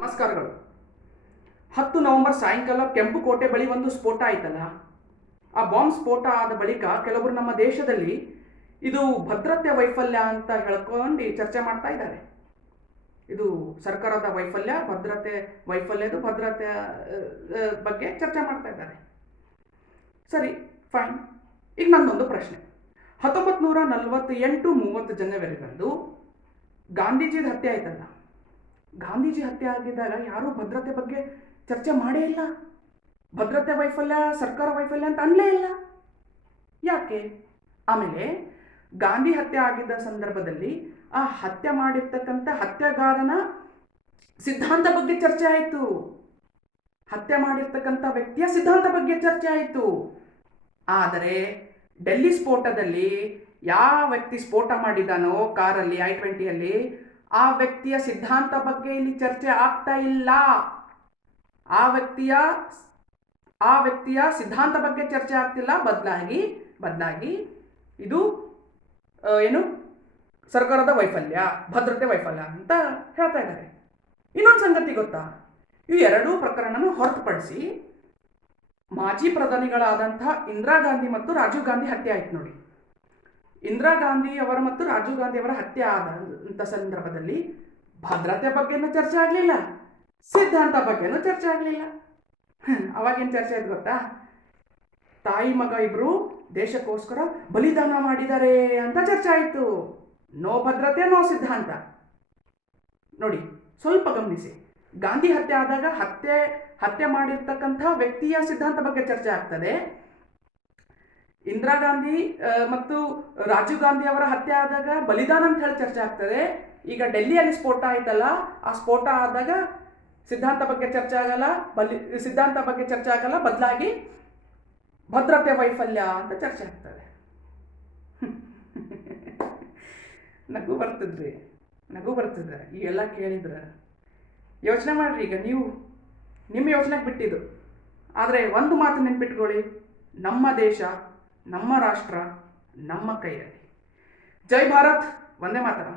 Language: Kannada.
ನಮಸ್ಕಾರಗಳು. 10 ನವೆಂಬರ್ ಸಾಯಂಕಾಲ ಕೆಂಪುಕೋಟೆ ಬಳಿ ಒಂದು ಸ್ಫೋಟ ಆಯ್ತಲ್ಲ. ಆ ಬಾಂಬ್ ಸ್ಫೋಟ ಆದ ಬಳಿಕ ಕೆಲವರು ನಮ್ಮ ದೇಶದಲ್ಲಿ ಇದು ಭದ್ರತೆ ವೈಫಲ್ಯ ಅಂತ ಹೇಳ್ಕೊಂಡು ಚರ್ಚೆ ಮಾಡ್ತಾ ಇದ್ದಾರೆ. ಇದು ಸರ್ಕಾರದ ವೈಫಲ್ಯ, ಭದ್ರತೆ ಬಗ್ಗೆ ಚರ್ಚೆ ಮಾಡ್ತಾ ಇದ್ದಾರೆ. ಸರಿ, ಫೈನ್. ಈಗ ನನ್ನೊಂದು ಪ್ರಶ್ನೆ. 1948 30 ಜನವರಿರಂದು ಗಾಂಧೀಜಿ ಹತ್ಯೆ ಆಯ್ತಲ್ಲ. ಗಾಂಧೀಜಿ ಹತ್ಯೆ ಆಗಿದ್ದಾಗ ಯಾರೂ ಭದ್ರತೆ ಬಗ್ಗೆ ಚರ್ಚೆ ಮಾಡೇ ಇಲ್ಲ. ಭದ್ರತೆ ವೈಫಲ್ಯ, ಸರ್ಕಾರ ವೈಫಲ್ಯ ಅಂತ ಅನ್ಲೇ ಇಲ್ಲ. ಯಾಕೆ? ಆಮೇಲೆ ಗಾಂಧಿ ಹತ್ಯೆ ಆಗಿದ್ದ ಸಂದರ್ಭದಲ್ಲಿ ಆ ಹತ್ಯೆ ಮಾಡಿರ್ತಕ್ಕಂಥ ಹತ್ಯೆಗಾರನ ಸಿದ್ಧಾಂತ ಬಗ್ಗೆ ಚರ್ಚೆ ಆಯಿತು. ಹತ್ಯೆ ಮಾಡಿರ್ತಕ್ಕಂಥ ವ್ಯಕ್ತಿಯ ಸಿದ್ಧಾಂತ ಬಗ್ಗೆ ಚರ್ಚೆ ಆಯಿತು. ಆದರೆ ಡೆಲ್ಲಿ ಸ್ಫೋಟದಲ್ಲಿ ಯಾವ ವ್ಯಕ್ತಿ ಸ್ಫೋಟ ಮಾಡಿದಾನೋ ಕಾರಲ್ಲಿ, I-20ಯಲ್ಲಿ, ಆ ವ್ಯಕ್ತಿಯ ಸಿದ್ಧಾಂತ ಬಗ್ಗೆ ಇಲ್ಲಿ ಚರ್ಚೆ ಆಗ್ತಾ ಇಲ್ಲ. ಆ ವ್ಯಕ್ತಿಯ ಸಿದ್ಧಾಂತ ಬಗ್ಗೆ ಚರ್ಚೆ ಆಗ್ತಿಲ್ಲ. ಬದಲಾಗಿ ಇದು ಏನು ಸರ್ಕಾರದ ವೈಫಲ್ಯ, ಭದ್ರತೆ ವೈಫಲ್ಯ ಅಂತ ಹೇಳ್ತಾ ಇದ್ದಾರೆ. ಇನ್ನೊಂದು ಸಂಗತಿ ಗೊತ್ತಾ? ಈ ಎರಡೂ ಪ್ರಕರಣನ ಹೊರತುಪಡಿಸಿ ಮಾಜಿ ಪ್ರಧಾನಿಗಳಾದಂಥ ಇಂದಿರಾ ಗಾಂಧಿ ಮತ್ತು ರಾಜೀವ್ ಗಾಂಧಿ ಹತ್ಯೆ ಆಯ್ತು ನೋಡಿ. ಇಂದಿರಾ ಗಾಂಧಿ ಅವರ ಮತ್ತು ರಾಜೀವ್ ಗಾಂಧಿ ಅವರ ಹತ್ಯೆ ಆದಂಥ ಸಂದರ್ಭದಲ್ಲಿ ಭದ್ರತೆ ಬಗ್ಗೆನೂ ಚರ್ಚೆ ಆಗಲಿಲ್ಲ, ಸಿದ್ಧಾಂತ ಬಗ್ಗೆನೂ ಚರ್ಚೆ ಆಗಲಿಲ್ಲ. ಅವಾಗೇನು ಚರ್ಚೆ ಆಯ್ತು ಗೊತ್ತಾ? ತಾಯಿ ಮಗ ಇಬ್ಬರು ದೇಶಕ್ಕೋಸ್ಕರ ಬಲಿದಾನ ಮಾಡಿದ್ದಾರೆ ಅಂತ ಚರ್ಚೆ ಆಯಿತು. ನೋ ಭದ್ರತೆ, ನೋ ಸಿದ್ಧಾಂತ. ನೋಡಿ, ಸ್ವಲ್ಪ ಗಮನಿಸಿ. ಗಾಂಧಿ ಹತ್ಯೆ ಆದಾಗ ಹತ್ಯೆ ಮಾಡಿರ್ತಕ್ಕಂಥ ವ್ಯಕ್ತಿಯ ಸಿದ್ಧಾಂತ ಬಗ್ಗೆ ಚರ್ಚೆ ಆಗ್ತದೆ. ಇಂದಿರಾ ಗಾಂಧಿ ಮತ್ತು ರಾಜೀವ್ ಗಾಂಧಿ ಅವರ ಹತ್ಯೆ ಆದಾಗ ಬಲಿದಾನ ಅಂತ ಹೇಳಿ ಚರ್ಚೆ ಆಗ್ತದೆ. ಈಗ ಡೆಲ್ಲಿಯಲ್ಲಿ ಸ್ಫೋಟ ಆಯ್ತಲ್ಲ, ಆ ಸ್ಫೋಟ ಆದಾಗ ಸಿದ್ಧಾಂತ ಬಗ್ಗೆ ಚರ್ಚೆ ಆಗಲ್ಲ, ಬದಲಾಗಿ ಭದ್ರತೆ ವೈಫಲ್ಯ ಅಂತ ಚರ್ಚೆ ಆಗ್ತದೆ. ನಗು ಬರ್ತದೆ ಈ ಎಲ್ಲ ಕೇಳಿದ್ರೆ. ಯೋಚನೆ ಮಾಡ್ರಿ. ಈಗ ನೀವು ನಿಮ್ಮ ಯೋಚನೆಗೆ ಬಿಟ್ಟಿದ್ದು. ಆದರೆ ಒಂದು ಮಾತು ನೆನ್ಪಿಟ್ಕೊಳ್ಳಿ, ನಮ್ಮ ದೇಶ, ನಮ್ಮ ರಾಷ್ಟ್ರ ನಮ್ಮ ಕೈಯಲ್ಲಿ. ಜೈ ಭಾರತ್, ವಂದೇ ಮಾತರಂ.